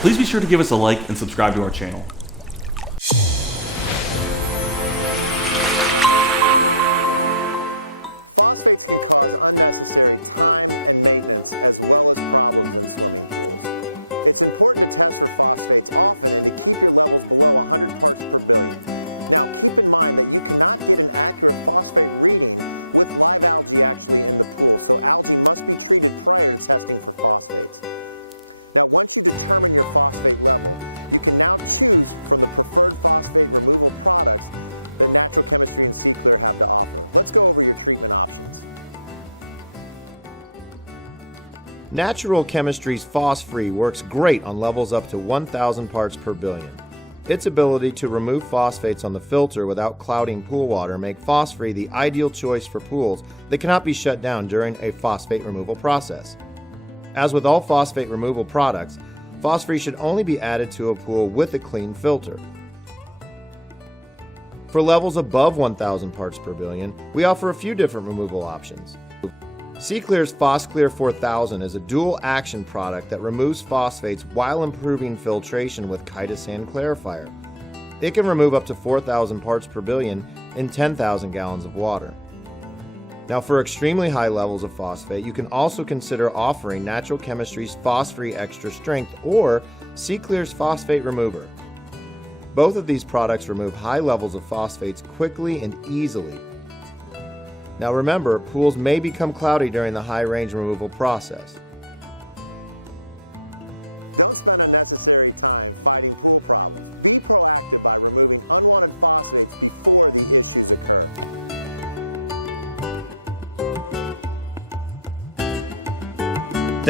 please be sure to give us a like and subscribe to our channel. Phosphates can cause unnecessary time and maintenance as well as problems in swimming pools. It's important to test for phosphates often and to keep your levels below 100 parts per billion. Now keep in mind that you cannot get an accurate phosphate reading with live algae actually in the pool, so algae must be treated prior to testing for phosphates. Now once you determine your phosphate level, you can now choose from the preferred phosphate removal products that Natural Chemistry and SeaKlear have to offer. Let's go over your treatment options. Natural Chemistry's Phosphate works great on levels up to 1,000 parts per billion. Its ability to remove phosphates on the filter without clouding pool water make Phosphate the ideal choice for pools that cannot be shut down during a phosphate removal process. As with all phosphate removal products, Phosphate should only be added to a pool with a clean filter. For levels above 1,000 parts per billion, we offer a few different removal options. SeaKlear's PhosClear 4000 is a dual-action product that removes phosphates while improving filtration with chitosan clarifier. It can remove up to 4,000 parts per billion in 10,000 gallons of water. Now for extremely high levels of phosphate, you can also consider offering Natural Chemistry's Phosphate Extra Strength or SeaKlear's Phosphate Remover. Both of these products remove high levels of phosphates quickly and easily. Now remember, pools may become cloudy during the high range removal process. Don't spend unnecessary time fighting pool problems. Be proactive by removing unwanted phosphates before the issues occur.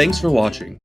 Thanks for watching.